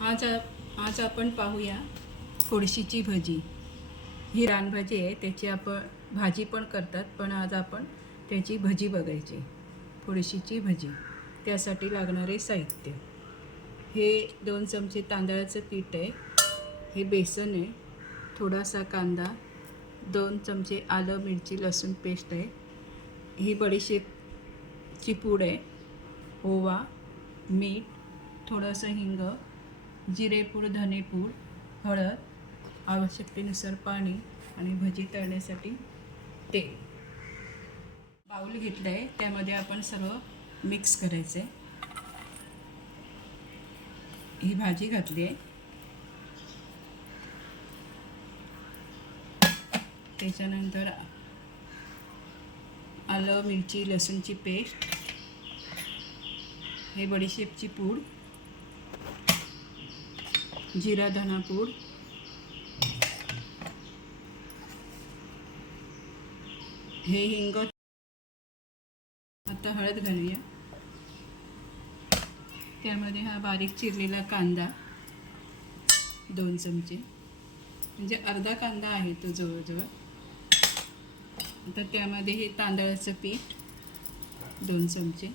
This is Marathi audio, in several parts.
आज आज आपण पाहूया फोडशीची भजी. ही रानभाजी आहे त्याची आपण भाजी पण करतात पण आज आपण त्याची भजी बघायची. फोडशीची भजी. त्यासाठी लागणारे साहित्य. हे दोन चमचे तांदळाचं पीठ आहे. हे बेसन आहे. थोडासा कांदा दोन चमचे आलं मिरची लसूण पेस्ट आहे. ही बडीशेपची पूड आहे. ओवा मीठ थोडंसं हिंग जिरेपूड धनेपूड हळद आवश्यकतेनुसार पाणी आणि भजी तळण्यासाठी तेल. बाऊल घेतलं आहे त्यामध्ये आपण सर्व मिक्स करायचं आहे ही भाजी घातली आहे. त्याच्यानंतर आलं मिरची लसूणची पेस्ट हे बडीशेपची पूड जिरा धनापूर हे हिंग. आता हळद घालूया. त्यामध्ये हा बारीक चिरलेला कांदा दोन चमचे. म्हणजे अर्धा कांदा आहे तो जवळजवळ. आता त्यामध्ये हे तांदळाचं पीठ दोन चमचे.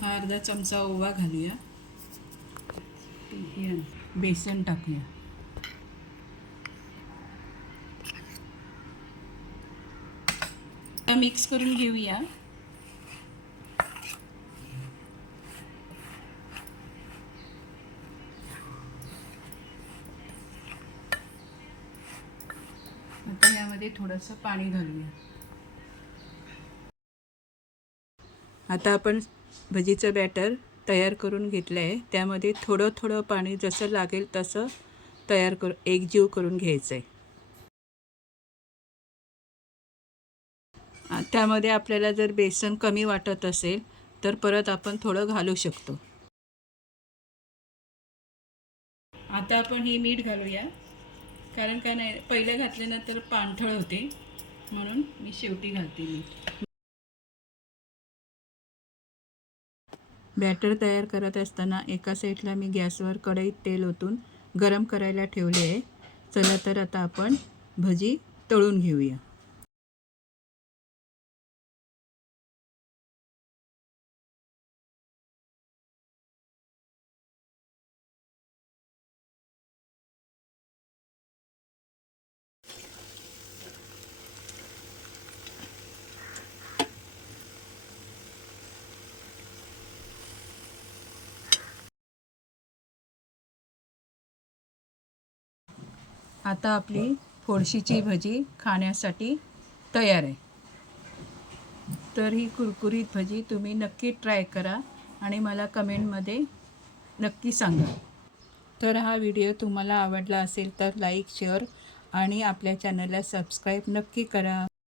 हा अर्धा चमचा ओवा घालूया. हे बेसन टाकूया. मिक्स करून घेऊया. आता यामध्ये थोडंसं पाणी घालूया. आता आपण भजीचं बॅटर तयार करून घेतलं आहे त्यामध्ये थोडं थोडं पाणी जसं लागेल तसं तयार करू एकजीव करून घ्यायचं आहे त्यामध्ये आपल्याला जर बेसन कमी वाटत असेल तर परत आपण थोडं घालू शकतो. आता आपण हे मीठ घालूया. कारण का नाही पहिलं घातल्यानंतर पाणथळ होते. म्हणून मी शेवटी घालते मीठ. बॅटर तयार करत असताना एका साईडला मी गॅसवर कढईत तेल ओतून गरम करायला ठेवले आहे. चला तर आता आपण भजी तळून घेऊया. आता आपली फोडशीची भजी खाण्यासाठी तयार आहे. तर ही कुरकुरीत भजी तुम्ही नक्की ट्राय करा आणि मला कमेंटमध्ये नक्की सांगा. तर हा व्हिडिओ तुम्हाला आवडला असेल तर लाईक शेअर आणि आपल्या चॅनलला सबस्क्राईब नक्की करा.